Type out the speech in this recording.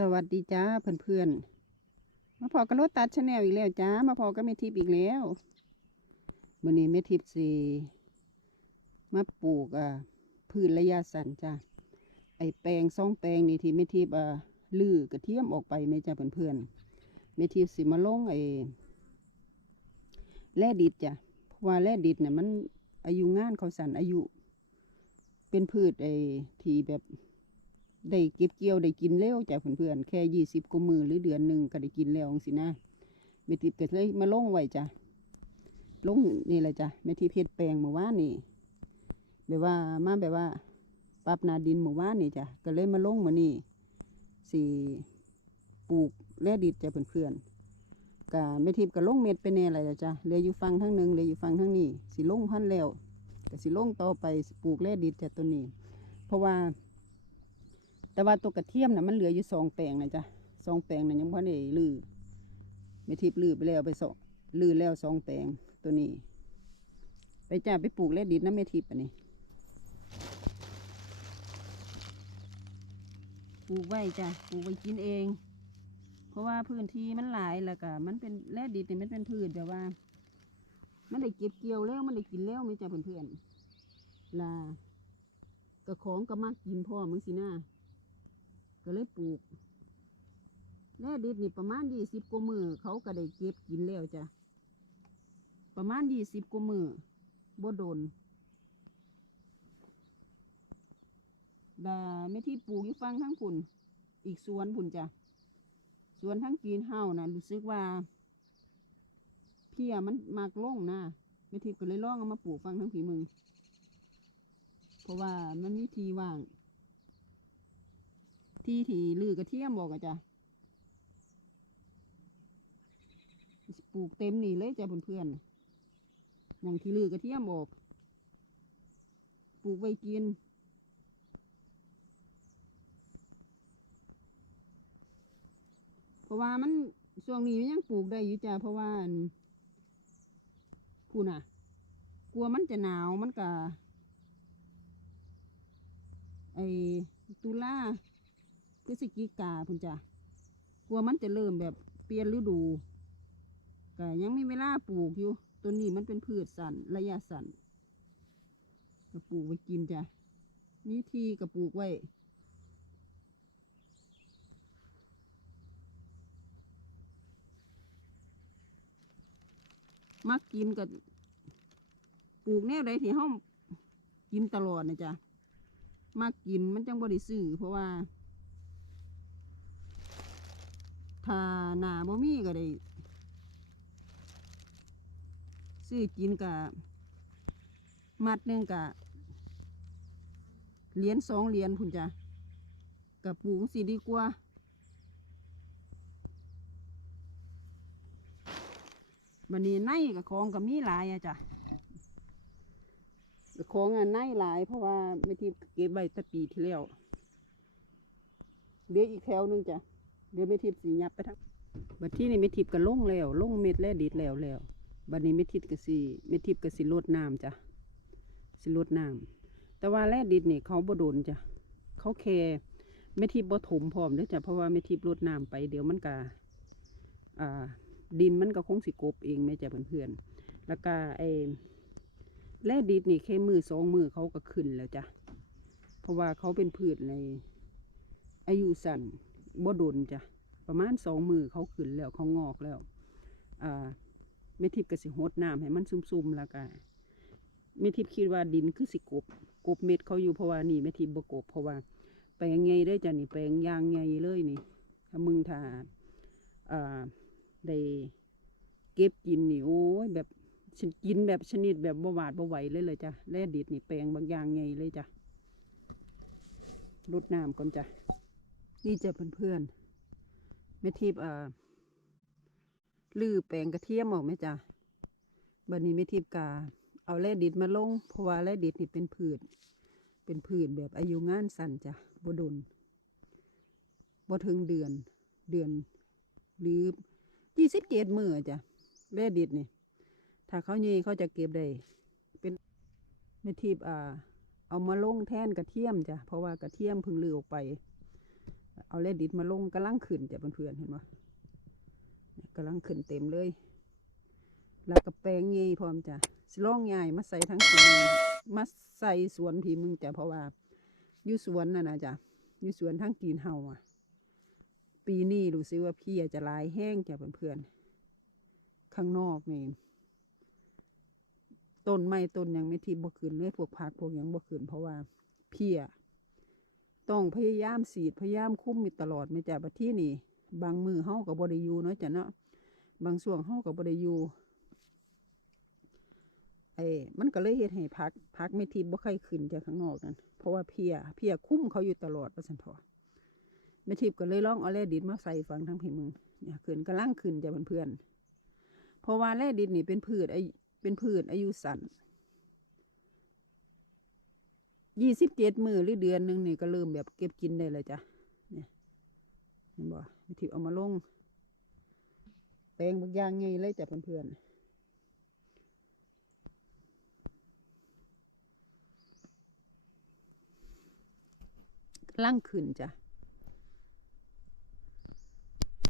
สวัสดีจ้าเพื่อนๆ มาพอกับรถตัดชาแนลอีกแล้วจ้า มาพอกับเมทิพย์อีกแล้ววันนี้เมทิพย์สีมาปลูกอ่าพืชระยะสั้นจ้าไอแปลงสองแปลงนี่ที่เมทิพย์อ่าลือกระเทียมออกไปไหมจ้าเพื่อนๆ เมทิพย์สิมาลงไอแร่ดิดจ้ะเพราะว่าแร่ดิดเนี่ยมันอายุงานเขาสั้นอายุ เป็นพืชไอที่แบบ ได้เก็บเกี่ยวได้กินเร็วจากเพื่อนๆแค่ยี่สิบกว่ามือหรือเดือนหนึ่งก็ได้กินแล้วสินะเมทิพย์ก็เลยมาลงไว้จ้ะลงนี่แหละจ้ะเมทิพย์เฮ็ดแปลงเมื่อวานนี่แบบว่ามาแบบว่าปรับนาดินเมื่อวานนี่จ้ะก็เลยมาลงมานี่สีปลูกแร่ดิดจ้ะเพื่อนๆกะเมทิพย์ก็ลงเม็ดไปแน่อะไรจ้ะเหลืออยู่ฟังทั้งหนึ่งเหลืออยู่ฟังทั้งนี้สิลงพันแล้วก็สิลงต่อไปปลูกแร่ดิดจ้ะตัวนี้ เพราะว่า แต่ว่าตัวกระเทียมน่ะมันเหลืออยู่สองแปลงนะจ๊ะสองแปลงน่ะยังพ่ได้ลือไม่ทิพลือไปแล้วไปสองลือแล้วสองแปลงตัวนี้ ไปจ้าไปปลูกและดินน้ำไม่ทิพอันนี้ปลูกไว้จ้ะปลูกไว้กินเอง เพราะว่าพื้นที่มันหลายแล้วก็มันเป็นแร่ดินนี่มันเป็นพืชแบบว่า มันได้เก็บเกี่ยวแล้วมันได้กินแล้วไม่จ้ะเพื่อนๆลา กระของก็มากกินพ่อมึงสิหน้า ก็เลยปลูก แร่ดิบนี่ประมาณยี่สิบกว่ามือเขาก็ได้เก็บกินแล้วจ้ะ ประมาณยี่สิบกว่ามือบ่โดนดาไม่ที่ปลูกอยู่ฟังทั้งพุ่นอีกสวนพุ่นจ้ะ สวนทั้งกีนเฮานะรู้สึกว่า เพียมันมากลงนะไม่ทิพย์ก็เลยล่องเอามาปลูกฟังทั้งผีมึง เพราะว่ามันมีทีว่าง ที่ที่ลือกระเทียมบอกอะจ้ะปลูกเต็มนี่เลยจ้ะเพื่อนๆอย่างที่ลือกระเทียมบอกปลูกไว้กินเพราะว่ามันช่วงนี้มันยังปลูกได้อยู่จ้ะเพราะว่าพูน่ะ กลัวมันจะหนาวมันก็ไอตุลา พฤศจิกาพุ่นจ้ะกลัวมันจะเริ่มแบบเปลี่ยนฤดูก็ยังมีเวลาปลูกอยู่ต้นนี้มันเป็นพืชสันระยะสันก็ปลูกไว้กินจ้ะมีที่ก็ปลูกไว้มักกินกับปลูกแนวใดที่ห้องกินตลอดนะจ๊ะมักกินมันจังบริซื้อเพราะว่า ถ้าหนาบ่มีก็ได้ซื้อกินกับมัดหนึ่งกับเหรียญสองเหรียญพุ่นจ้ะกับปลูกสีดีกว่า บันนี้ในกับของกับมีหลายอะจ้ะของอันในหลายเพราะว่าไม่ที่เก็บไว้แต่ปีที่แล้วเดี๋ยวอีกแถวหนึงจ้ะ เดี๋ยวไม่ทิพสียับไปทั้งบัดที่นี่ไม่ทิพย์ก็ลงแล้วลงเม็ดแล้วดิดแล้วแล้วบัดนี้ไม่ทิพย์ก็สิไม่ทิพย์ก็สิลดน้ำจ้ะสิลดน้ำแต่ว่าแร่ดิดนี่เขาบ่โดนจ้ะเขาแค่ไม่ทิพบ่ถมพร้อมเด้อจ้ะเพราะว่าไม่ทิพลดน้ำไปเดี๋ยวมันก็อ่าดินมันก็คงสิกบเองแม่จ้ะเพื่อนๆแล้วก็ไอแร่ดิดนี่แค่มือสองมือเขาก็ขึ้นแล้วจ้ะเพราะว่าเขาเป็นพืชในอายุสั้น บ่โดนจ้ะประมาณสองมือเขาขึ้นแล้วเขางอกแล้วอ่าเมทิพย์ก็สิหดน้ำให้มันซุ่มๆแล้วก็เมทิพย์คิดว่าดินคือสิกบกบเม็ดเขาอยู่เพราะว่านี่เมทิพย์บ่กบเพราะว่าแปลงใหญ่ได้จ้ะนี่แปลงยางใหญ่เลยนี่ถ้ามึงถ้าอ่าได้เก็บกินนี่โอ้ยแบบกินแบบชนิดแบบบ่หวาดบ่ไหวเลยเลยจ้ะแร่ดิดนี่แปลงบางอย่างใหญ่เลยจ้ะรดน้ำก่อนจ้ะ นี่จะเพื่อนๆแม่ทิพย์อ่าลือแปลงกระเทียมออกไหมจ๊ะบันนี้แม่ทิพย์กาเอาแร่ดิดมาลง เพราะว่าแร่ดิดนี่เป็นพืช เป็นพืชแบบอายุงานสั้นจ้ะบ่ดนบ่ถึงเดือน เดือน หรือยี่สิบเจ็ดมือจ้ะแร่ดิดนี่ ถ้าเขาเย่เขาจะเก็บได้เป็นแม่ทิพย์อ่า เอามาลงแทนกระเทียมจ้ะ เพราะว่ากระเทียมพึ่งลือออกไป เอาแร่ดิดมาลงกำลังขึ้นจ้ะเพื่อนๆเห็นบ่เนี่ยกำลังขึ้นเต็มเลย แล้วก็แปลงใหญ่พร้อมจ้ะสิลองใหญ่มาใส่ทั้งสวนมาใส่สวนพีมึงจ้ะเพราะว่าอยู่สวนน่ะนะจ้ะอยู่สวนทั้งกีนเฮาอะ ปีนี้รู้สึกว่าพี่จะลายแห้งจ้ะเพื่อนๆข้างนอกนี่ต้นไม้ต้นยังไม่ทิ่บ่ขึ้นเลยพวกผักพวกยังบ่ขึ้นเพราะว่าเพีย ต้องพยายามสีดพยายามคุ้มมีตลอดไม่จ้ะบัดที่นี่ บางมือเฮากับบ่ได้อยู่เนาะจ้ะเนาะบางช่วงเฮากับบ่ได้อยู่เอ้มันก็เลยเฮ็ดให้พักพักไม่ทิพบ่ค่อยขึ้นจากข้างนอกนั่นเพราะว่าเพียเพียคุ้มเขาอยู่ตลอดว่าซั่นเถอะแม่ทิพก็เลยลองเอาแร่ดินมาใส่ฟังทั้งพี่มึงเนี่ยขึ้นกำลังขึ้นจ้ะเพื่อนๆเพราะว่าแร่ดินนี่เป็นพืชไอเป็นพืชอายุสั้น ยี่สิบเจ็ดมือหรือเดือนหนึ่งนี่ก็เริ่มแบบเก็บกินได้เลยจ้ะเห็นบ่วิธีเอามาลงแปลงบางอย่างไงเลยจ้ะเพื่อนๆล่างขึ้นจ้ะ